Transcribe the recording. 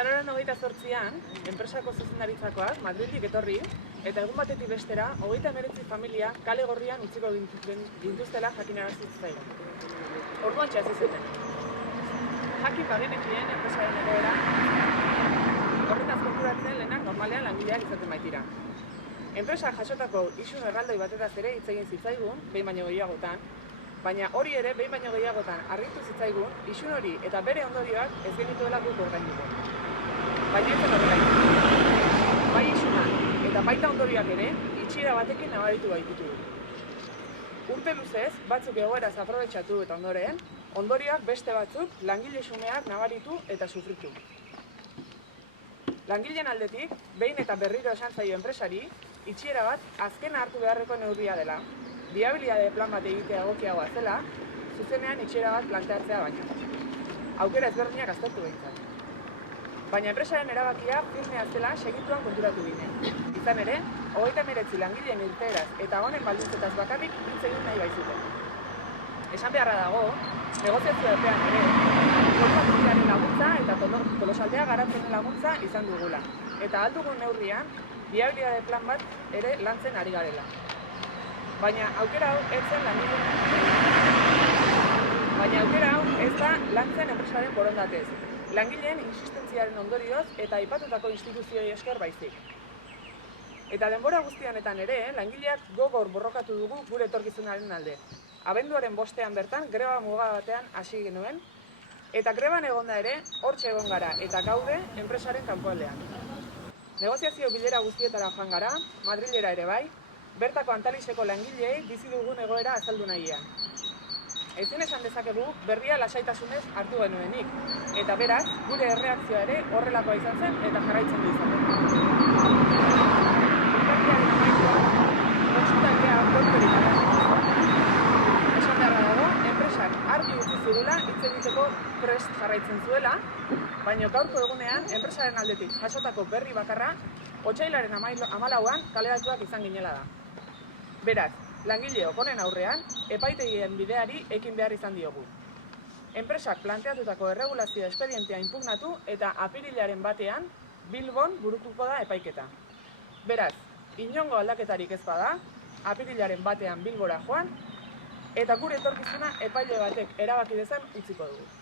Azaroaren 28an, enpresako zuzendaritzakoak Madrildik etorri, eta egun batetik bestera, 39 familia kale gorrian utziko gintuztela jakinarazi zitzaigun. Orduan hasi zuten. Jakin bagenekien enpresaren egoera, horretaz konturatzen lehenak normalean langileak izaten baitira. Enpresak jasotako isun erraldoi batetaz ere hitz egin zitzaigun, behin baino gehiagotan, baina hori ere behin baino gehiagotan argitu zitzaigun, isun hori eta bere ondorioak ez genituela guk ordainduko. Baina ez zen horrela. Bai isuna eta baita ondorioak ere, itxiera batekin nabaritu baitutu. Urte luzez, batzuk egoeraz aprobetxatu eta ondoren, ondorioak beste batzuk langile xumeak nabaritu eta sufritu. Langileen aldetik, behin eta berriro esan zaio enpresari, itxiera bat azkena hartu beharreko neurria dela, viabilitate plan bat egitea egokiagoa zela, zuzenean itxiera bat planteatzea baino. Aukera ezberdinak aztertu behintzat. Baina enpresaren erabakia firmea zela segituan konturatu ginen. Izan ere, 39 langileen irteeraz eta honen baldintzetaz bakarrik hitz egin nahi baitzuten. Esan beharra dago, negoziazio epean ere, Tolosaldea laguntza eta Tolosaldea garatzen laguntza izan dugula. Eta aldugun neurrian, viabilitate plan bat ere lantzen ari garela. Baina aukera hau ez zen lantzen enpresaren borondatez. Langileen insistentziaren ondorioz eta aipatutako instituzioi esker baizik. Eta denbora guztianetan ere, langileak gogor borrokatu dugu gure etorkizunaren alde. Abenduaren 5ean bertan, greba muga batean hasi genuen, eta greban egonda ere, hortxe egon gara eta gaude enpresaren kanpoaldean. Negoziazio bilera guztietara joan gara, Madrilera ere bai, bertako Antaliseko langileei bizi dugun egoera azaldu nahian. Ezin esan dezakegu berria lasaitasunez hartu genuenik, eta beraz, gure erreakzioa ere horrelakoa izan zen eta jarraitzen du izaten. Urtarriaren amaituan, kontsultailea gorperik esan beharra dago, enpresak argi utzi zirela hitz egiteko prest jarraitzen zuela, baina gaurko egunean enpresaren aldetik jasotako berri bakarra otsailaren 14an kaleratuak izan ginela da. Beraz, langileok honen aurrean, epaitegien bideari ekin behar izan diogu. Enpresak planteatutako erregulazio espedientea inpugnatu eta apirilaren 1ean Bilbon burutuko da epaiketa. Beraz, inongo aldaketarik ez bada, apirilaren 1ean Bilbora joan, eta gure etorkizuna epaile batek erabaki dezan utziko dugu.